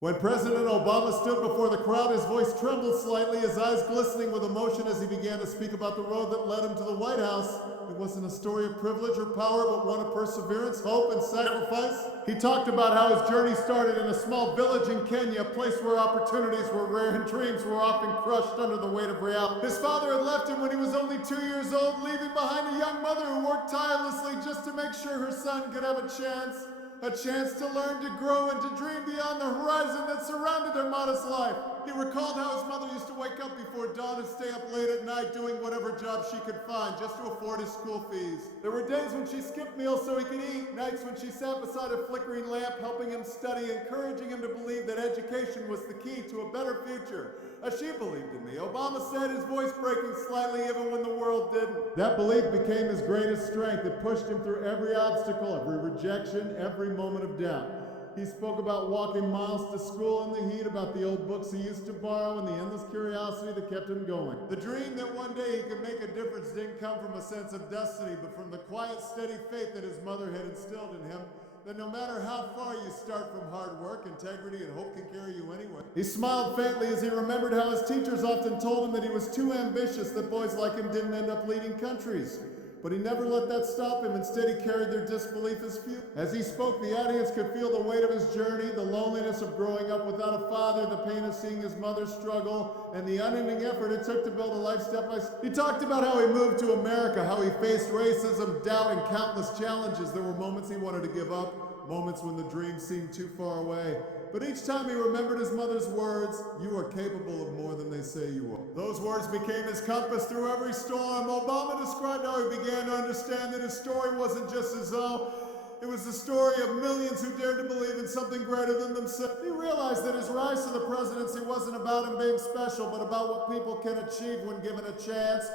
When President Obama stood before the crowd, his voice trembled slightly, his eyes glistening with emotion as he began to speak about the road that led him to the White House. It wasn't a story of privilege or power, but one of perseverance, hope, and sacrifice. He talked about how his journey started in a small village in Kenya, a place where opportunities were rare and dreams were often crushed under the weight of reality. His father had left him when he was only 2 years old, leaving behind a young mother who worked tirelessly just to make sure her son could have a chance to learn, to grow, and to dream beyond the horizon that surrounded their modest life. He recalled how his mother used to wake up before dawn and stay up late at night doing whatever job she could find just to afford his school fees. There were days when she skipped meals so he could eat, nights when she sat beside a flickering lamp helping him study, encouraging him to believe that education was the key to a better future. As she believed in me, Obama said, his voice breaking slightly even when the world didn't. That belief became his greatest strength. It pushed him through every obstacle, every rejection, every moment of doubt. He spoke about walking miles to school in the heat, about the old books he used to borrow, and the endless curiosity that kept him going. The dream that one day he could make a difference didn't come from a sense of destiny, but from the quiet, steady faith that his mother had instilled in him, that no matter how far you start from hard work, integrity and hope can carry you anywhere. He smiled faintly as he remembered how his teachers often told him that he was too ambitious, that boys like him didn't end up leading countries. But he never let that stop him. Instead, he carried their disbelief as fuel. As he spoke, the audience could feel the weight of his journey, the loneliness of growing up without a father, the pain of seeing his mother struggle, and the unending effort it took to build a life step by step. He talked about how he moved to America, how he faced racism, doubt, and countless challenges. There were moments he wanted to give up, moments when the dream seemed too far away. But each time he remembered his mother's words, "You are capable of more than they say you are." Those words became his compass through every storm. Obama described how he began to understand that his story wasn't just his own. It was the story of millions who dared to believe in something greater than themselves. He realized that his rise to the presidency wasn't about him being special, but about what people can achieve when given a chance.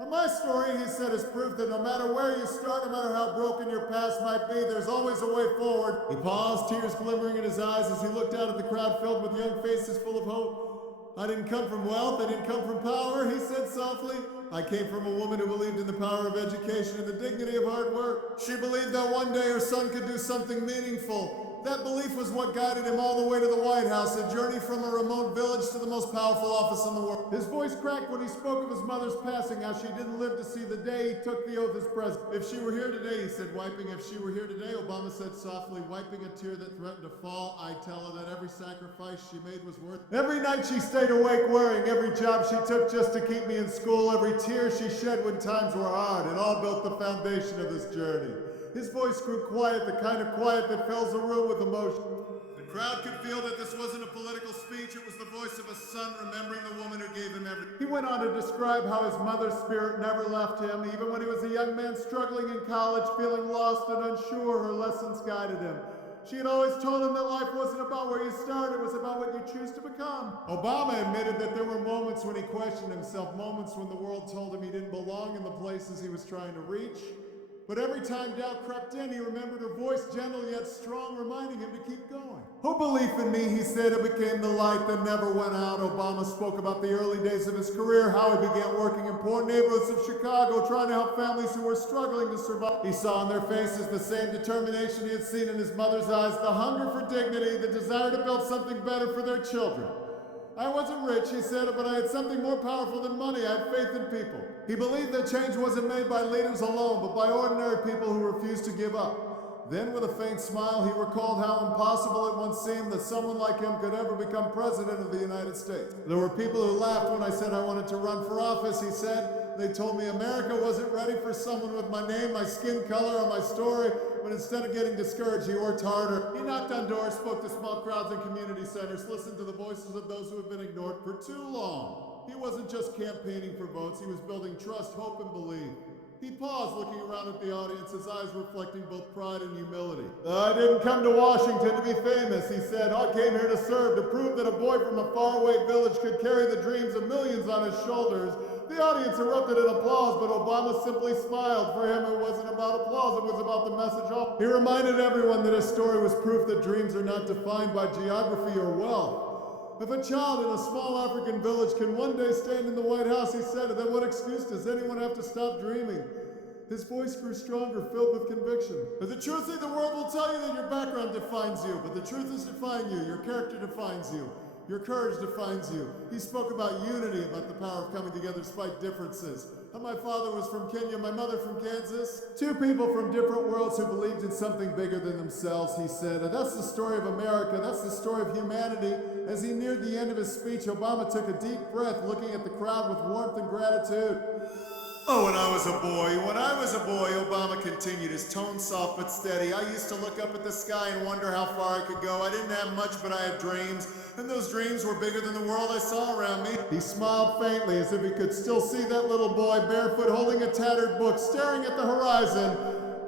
And my story, he said, is proof that no matter where you start, no matter how broken your past might be, there's always a way forward. He paused, tears glimmering in his eyes as he looked out at the crowd filled with young faces full of hope. "I didn't come from wealth, I didn't come from power," he said softly. "I came from a woman who believed in the power of education and the dignity of hard work. She believed that one day her son could do something meaningful. That belief was what guided him all the way to the White House, a journey from a remote village to the most powerful office in the world." His voice cracked when he spoke of his mother's passing, how she didn't live to see the day he took the oath as president. "If she were here today," he said, wiping, "if she were here today," Obama said softly, wiping a tear that threatened to fall, "I'd tell her that every sacrifice she made was worth it. Every night she stayed awake worrying, every job she took just to keep me in school, every tear she shed when times were hard, it all built the foundation of this journey." His voice grew quiet, the kind of quiet that fills a room with emotion. The crowd could feel that this wasn't a political speech, it was the voice of a son remembering the woman who gave him everything. He went on to describe how his mother's spirit never left him, even when he was a young man struggling in college, feeling lost and unsure, her lessons guided him. She had always told him that life wasn't about where you start, it was about what you choose to become. Obama admitted that there were moments when he questioned himself, moments when the world told him he didn't belong in the places he was trying to reach. But every time doubt crept in, he remembered her voice, gentle yet strong, reminding him to keep going. "Her belief in me," he said, "it became the light that never went out." Obama spoke about the early days of his career, how he began working in poor neighborhoods of Chicago, trying to help families who were struggling to survive. He saw in their faces the same determination he had seen in his mother's eyes, the hunger for dignity, the desire to build something better for their children. "I wasn't rich," he said, "but I had something more powerful than money. I had faith in people." He believed that change wasn't made by leaders alone, but by ordinary people who refused to give up. Then, with a faint smile, he recalled how impossible it once seemed that someone like him could ever become president of the United States. "There were people who laughed when I said I wanted to run for office," he said. "They told me America wasn't ready for someone with my name, my skin color, or my story. But instead of getting discouraged, he worked harder. He knocked on doors, spoke to small crowds in community centers, listened to the voices of those who had been ignored for too long. He wasn't just campaigning for votes, he was building trust, hope, and belief." He paused, looking around at the audience, his eyes reflecting both pride and humility. "I didn't come to Washington to be famous," he said. "I came here to serve, to prove that a boy from a faraway village could carry the dreams of millions on his shoulders." The audience erupted in applause, but Obama simply smiled. For him, it wasn't about applause, it was about the message. He reminded everyone that his story was proof that dreams are not defined by geography or wealth. "If a child in a small African village can one day stand in the White House," he said, "then what excuse does anyone have to stop dreaming?" His voice grew stronger, filled with conviction. But the truth is, the world will tell you that your background defines you, but the truth is define you. Your character defines you. Your courage defines you. He spoke about unity, about the power of coming together despite differences. And my father was from Kenya, my mother from Kansas. Two people from different worlds who believed in something bigger than themselves, he said. And that's the story of America. That's the story of humanity. As he neared the end of his speech, Obama took a deep breath, looking at the crowd with warmth and gratitude. Oh, when I was a boy, Obama continued, his tone soft but steady. I used to look up at the sky and wonder how far I could go. I didn't have much, but I had dreams, and those dreams were bigger than the world I saw around me. He smiled faintly, as if he could still see that little boy barefoot holding a tattered book, staring at the horizon.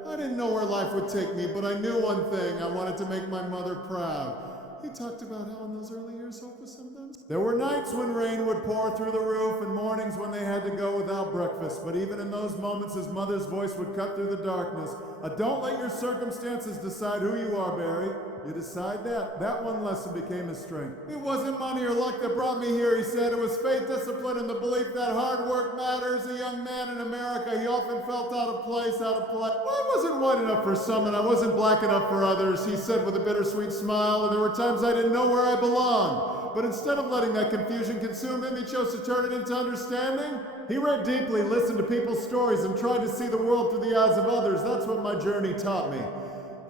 I didn't know where life would take me, but I knew one thing. I wanted to make my mother proud. He talked about how in those early years hope was sometimes. There were nights when rain would pour through the roof and mornings when they had to go without breakfast. But even in those moments, his mother's voice would cut through the darkness. Don't let your circumstances decide who you are, Barry. You decide that. That one lesson became his strength. It wasn't money or luck that brought me here, he said. It was faith, discipline, and the belief that hard work matters. A young man in America, he often felt out of place. I wasn't white enough for some, and I wasn't black enough for others, he said with a bittersweet smile. And there were times I didn't know where I belonged. But instead of letting that confusion consume him, he chose to turn it into understanding. He read deeply, listened to people's stories, and tried to see the world through the eyes of others. That's what my journey taught me.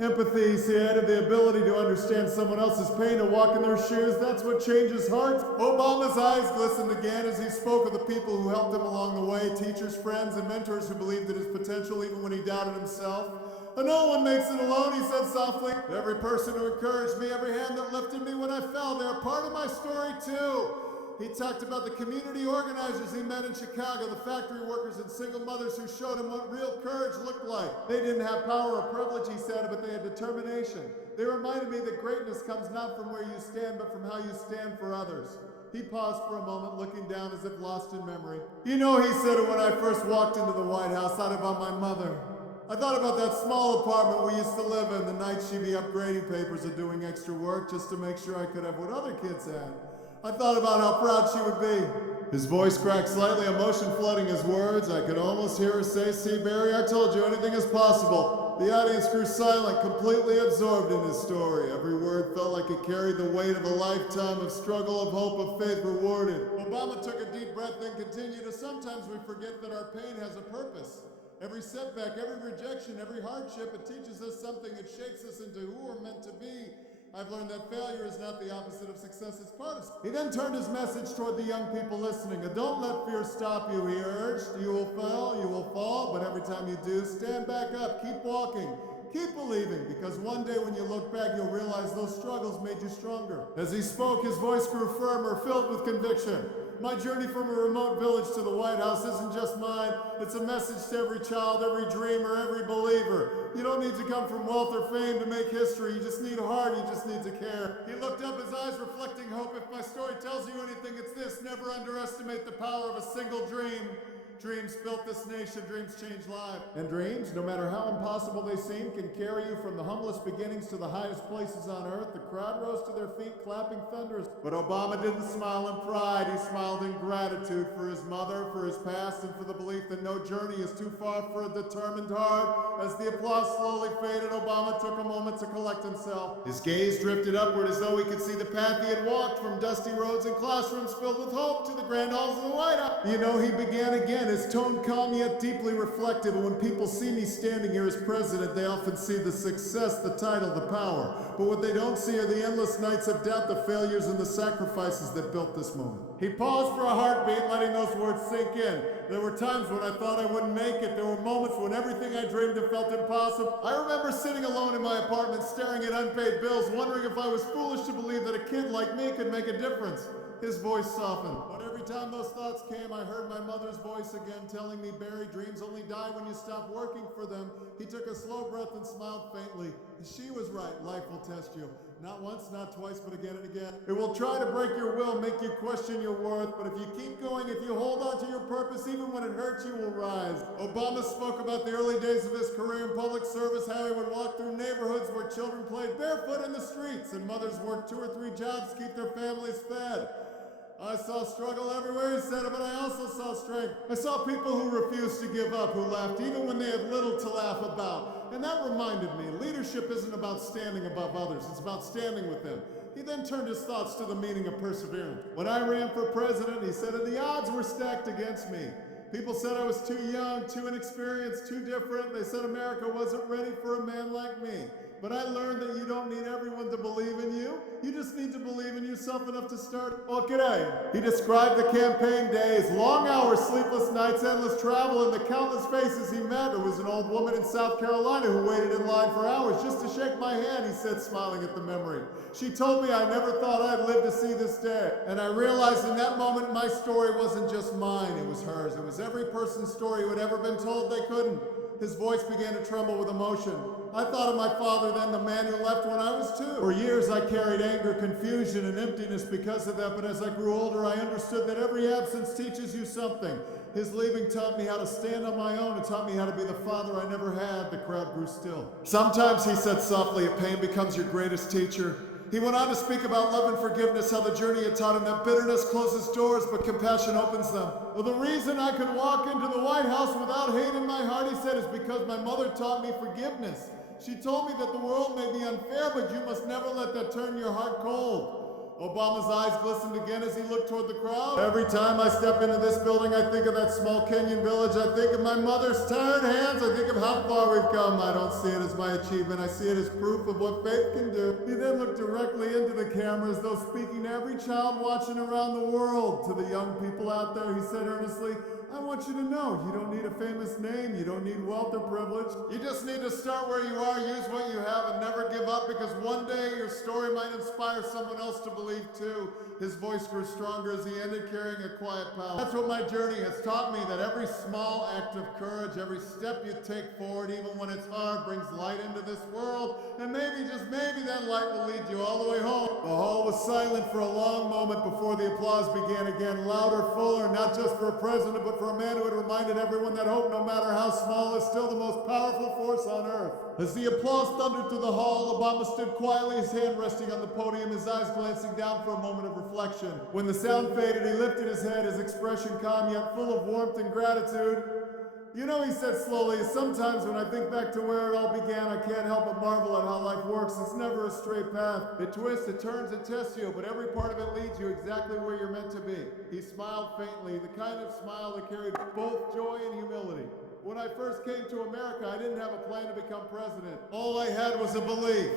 Empathy, he said, the ability to understand someone else's pain and walk in their shoes, that's what changes hearts. Obama's eyes glistened again as he spoke of the people who helped him along the way, teachers, friends, and mentors who believed in his potential even when he doubted himself. And no one makes it alone, he said softly. Every person who encouraged me, every hand that lifted me when I fell, they're part of my story too. He talked about the community organizers he met in Chicago, the factory workers and single mothers who showed him what real courage looked like. They didn't have power or privilege, he said, but they had determination. They reminded me that greatness comes not from where you stand, but from how you stand for others. He paused for a moment, looking down as if lost in memory. You know, he said, when I first walked into the White House, I thought about my mother. I thought about that small apartment we used to live in, the nights she'd be upgrading papers or doing extra work just to make sure I could have what other kids had. I thought about how proud she would be. His voice cracked slightly, emotion flooding his words. I could almost hear her say, see, Barry, I told you anything is possible. The audience grew silent, completely absorbed in his story. Every word felt like it carried the weight of a lifetime of struggle, of hope, of faith rewarded. Obama took a deep breath, then continued, as sometimes we forget that our pain has a purpose. Every setback, every rejection, every hardship, it teaches us something. It shapes us into who we're meant to be. I've learned that failure is not the opposite of success, it's part of it. He then turned his message toward the young people listening. Don't let fear stop you, he urged. You will fail, you will fall, but every time you do, stand back up, keep walking, keep believing, because one day when you look back, you'll realize those struggles made you stronger. As he spoke, his voice grew firmer, filled with conviction. My journey from a remote village to the White House isn't just mine. It's a message to every child, every dreamer, every believer. You don't need to come from wealth or fame to make history. You just need a heart. You just need to care. He looked up, his eyes reflecting hope. If my story tells you anything, it's this. Never underestimate the power of a single dream. Dreams built this nation, dreams change lives. And dreams, no matter how impossible they seem, can carry you from the humblest beginnings to the highest places on earth. The crowd rose to their feet, clapping thunderous. But Obama didn't smile in pride. He smiled in gratitude for his mother, for his past, and for the belief that no journey is too far for a determined heart. As the applause slowly faded, Obama took a moment to collect himself. His gaze drifted upward as though he could see the path he had walked, from dusty roads and classrooms filled with hope to the grand halls of the White House. You know, he began again, his tone calm yet deeply reflective. And when people see me standing here as president, they often see the success, the title, the power. But what they don't see are the endless nights of doubt, the failures, and the sacrifices that built this moment. He paused for a heartbeat, letting those words sink in. There were times when I thought I wouldn't make it. There were moments when everything I dreamed of felt impossible. I remember sitting alone in my apartment, staring at unpaid bills, wondering if I was foolish to believe that a kid like me could make a difference. His voice softened. But every time those thoughts came, I heard my mother's voice again telling me, Barry, dreams only die when you stop working for them. He took a slow breath and smiled faintly. She was right. Life will test you. Not once, not twice, but again and again. It will try to break your will, make you question your worth, but if you keep going, if you hold on to your purpose, even when it hurts, you will rise. Obama spoke about the early days of his career in public service, how he would walk through neighborhoods where children played barefoot in the streets and mothers worked 2 or 3 jobs to keep their families fed. I saw struggle everywhere, he said, but I also saw strength. I saw people who refused to give up, who laughed even when they had little to laugh about. And that reminded me, leadership isn't about standing above others, it's about standing with them. He then turned his thoughts to the meaning of perseverance. When I ran for president, he said, and the odds were stacked against me. People said I was too young, too inexperienced, too different. They said America wasn't ready for a man like me. But I learned that you don't need everyone to believe in you. You just need to believe in yourself enough to start. Well, g'day. He described the campaign days, long hours, sleepless nights, endless travel, and the countless faces he met. There was an old woman in South Carolina who waited in line for hours just to shake my hand, he said, smiling at the memory. She told me I never thought I'd live to see this day. And I realized in that moment my story wasn't just mine, it was hers. It was every person's story who had ever been told they couldn't. His voice began to tremble with emotion. I thought of my father then, the man who left when I was 2. For years I carried anger, confusion, and emptiness because of that, but as I grew older I understood that every absence teaches you something. His leaving taught me how to stand on my own. It taught me how to be the father I never had. The crowd grew still. Sometimes, he said softly, pain becomes your greatest teacher. He went on to speak about love and forgiveness, how the journey had taught him that bitterness closes doors, but compassion opens them. Well, the reason I could walk into the White House without hate in my heart, he said, is because my mother taught me forgiveness. She told me that the world may be unfair, but you must never let that turn your heart cold. Obama's eyes glistened again as he looked toward the crowd. Every time I step into this building, I think of that small Kenyan village. I think of my mother's tired hands. I think of how far we've come. I don't see it as my achievement. I see it as proof of what faith can do. He then looked directly into the camera as though speaking to every child watching around the world. To the young people out there, he said earnestly, I want you to know, you don't need a famous name, you don't need wealth or privilege. You just need to start where you are, use what you have, and never give up, because one day your story might inspire someone else to believe too. His voice grew stronger as he ended, carrying a quiet power. That's what my journey has taught me, that every small act of courage, every step you take forward, even when it's hard, brings light into this world, and maybe, just maybe, that light will lead you all the way home. The hall was silent for a long moment before the applause began again, louder, fuller, not just for a president, but for a man who had reminded everyone that hope, no matter how small, is still the most powerful force on earth. As the applause thundered through the hall, Obama stood quietly, his hand resting on the podium, his eyes glancing down for a moment of reflection. When the sound faded, he lifted his head, his expression calm yet full of warmth and gratitude. You know, he said slowly, sometimes when I think back to where it all began, I can't help but marvel at how life works. It's never a straight path. It twists, it turns, it tests you, but every part of it leads you exactly where you're meant to be. He smiled faintly, the kind of smile that carried both joy and humility. When I first came to America, I didn't have a plan to become president. All I had was a belief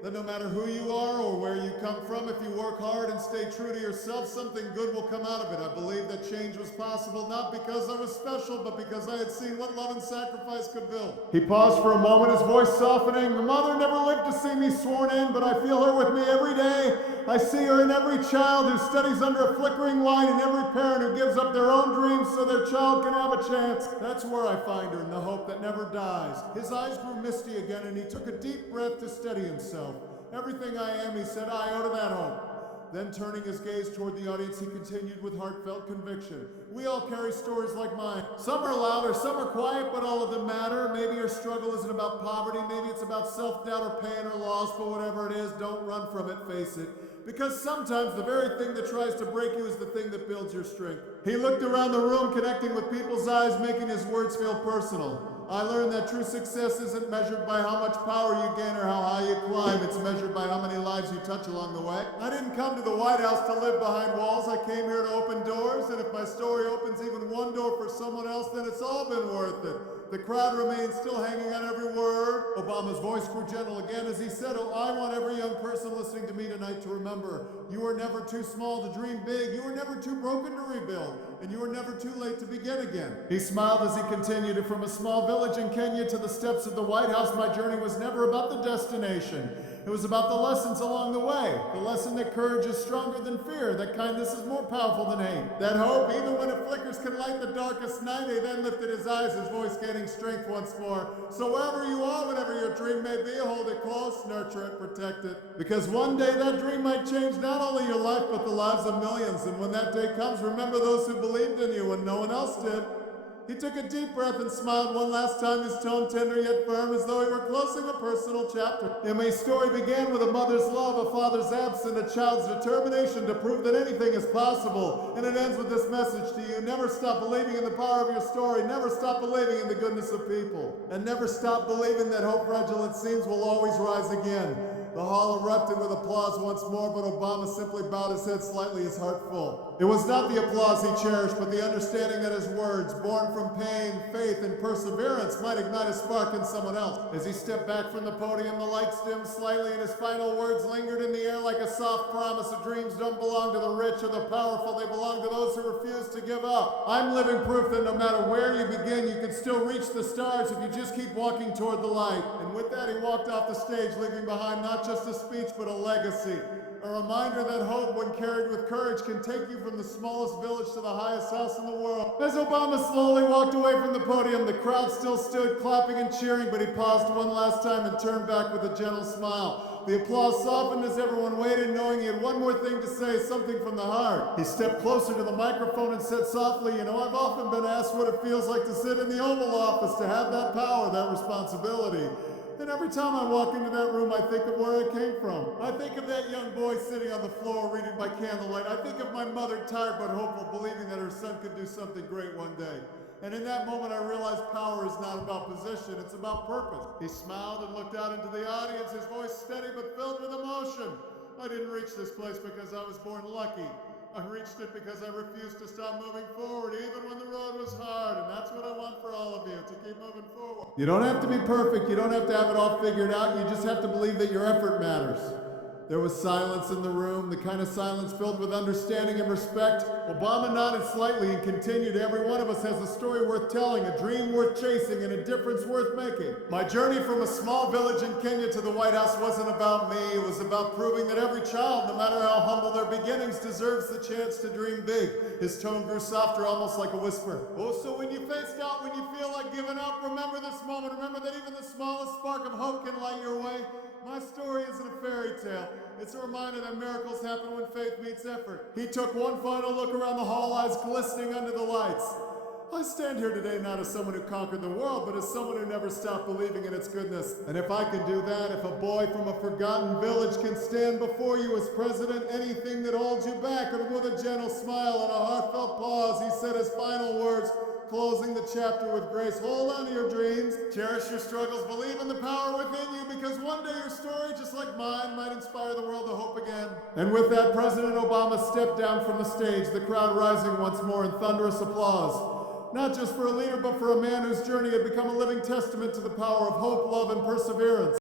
that no matter who you are or where you come from, if you work hard and stay true to yourself, something good will come out of it. I believed that change was possible, not because I was special, but because I had seen what love and sacrifice could build. He paused for a moment, his voice softening. My mother never lived to see me sworn in, but I feel her with me every day. I see her in every child who studies under a flickering light, and every parent who gives up their own dreams so their child can have a chance. That's where I find her, in the hope that never dies. His eyes grew misty again, and he took a deep breath to steady himself. Everything I am, he said, I owe to that hope. Then turning his gaze toward the audience, he continued with heartfelt conviction. We all carry stories like mine. Some are louder, some are quiet, but all of them matter. Maybe your struggle isn't about poverty, maybe it's about self-doubt or pain or loss, but whatever it is, don't run from it, face it. Because sometimes the very thing that tries to break you is the thing that builds your strength. He looked around the room, connecting with people's eyes, making his words feel personal. I learned that true success isn't measured by how much power you gain or how high you climb. It's measured by how many lives you touch along the way. I didn't come to the White House to live behind walls. I came here to open doors, and if my story opens even one door for someone else, then it's all been worth it. The crowd remained still hanging on every word. Obama's voice grew gentle again as he said, oh, I want every young person listening to me tonight to remember, you are never too small to dream big. You are never too broken to rebuild. And you are never too late to begin again. He smiled as he continued, and from a small village in Kenya to the steps of the White House, my journey was never about the destination. It was about the lessons along the way. The lesson that courage is stronger than fear, that kindness is more powerful than hate, that hope, even when it flickers, can light the darkest night. He then lifted his eyes, his voice gaining strength once more. So wherever you are, whatever your dream may be, hold it close, nurture it, protect it. Because one day that dream might change not only your life, but the lives of millions. And when that day comes, remember those who believed in you when no one else did. He took a deep breath and smiled one last time, his tone tender yet firm, as though he were closing a personal chapter. My story began with a mother's love, a father's absence, a child's determination to prove that anything is possible. And it ends with this message to you: never stop believing in the power of your story, never stop believing in the goodness of people, and never stop believing that, hope fragile it seems, will always rise again. The hall erupted with applause once more, but Obama simply bowed his head slightly, his heart full. It was not the applause he cherished, but the understanding that his words, born from pain, faith, and perseverance, might ignite a spark in someone else. As he stepped back from the podium, the lights dimmed slightly, and his final words lingered in the air like a soft promise that dreams don't belong to the rich or the powerful, they belong to those who refuse to give up. I'm living proof that no matter where you begin, you can still reach the stars if you just keep walking toward the light. And with that, he walked off the stage, leaving behind not just a speech, but a legacy. A reminder that hope, when carried with courage, can take you from the smallest village to the highest house in the world. As Obama slowly walked away from the podium, the crowd still stood clapping and cheering, but he paused one last time and turned back with a gentle smile. The applause softened as everyone waited, knowing he had one more thing to say, something from the heart. He stepped closer to the microphone and said softly, I've often been asked what it feels like to sit in the Oval Office, to have that power, that responsibility. And every time I walk into that room, I think of where I came from. I think of that young boy sitting on the floor reading by candlelight. I think of my mother, tired but hopeful, believing that her son could do something great one day. And in that moment, I realized power is not about position, it's about purpose. He smiled and looked out into the audience, his voice steady but filled with emotion. I didn't reach this place because I was born lucky. I reached it because I refused to stop moving forward, even when the road was hard, and that's what I want for all of you, to keep moving forward. You don't have to be perfect, you don't have to have it all figured out, you just have to believe that your effort matters. There was silence in the room, the kind of silence filled with understanding and respect. Obama nodded slightly and continued, every one of us has a story worth telling, a dream worth chasing, and a difference worth making. My journey from a small village in Kenya to the White House wasn't about me, it was about proving that every child, no matter how humble their beginnings, deserves the chance to dream big. His tone grew softer, almost like a whisper. Oh, so when you face doubt, when you feel like giving up, remember this moment, remember that even the smallest spark of hope can light your way. My story isn't a fairy tale. It's a reminder that miracles happen when faith meets effort. He took one final look around the hall, eyes glistening under the lights. I stand here today not as someone who conquered the world, but as someone who never stopped believing in its goodness. And if I can do that, if a boy from a forgotten village can stand before you as president, anything that holds you back, and with a gentle smile and a heartfelt pause, he said his final words, closing the chapter with grace. Hold on to your dreams, cherish your struggles, believe in the power within you, because one day your story, just like mine, might inspire the world to hope again. And with that, President Obama stepped down from the stage, the crowd rising once more in thunderous applause. Not just for a leader, but for a man whose journey had become a living testament to the power of hope, love, and perseverance.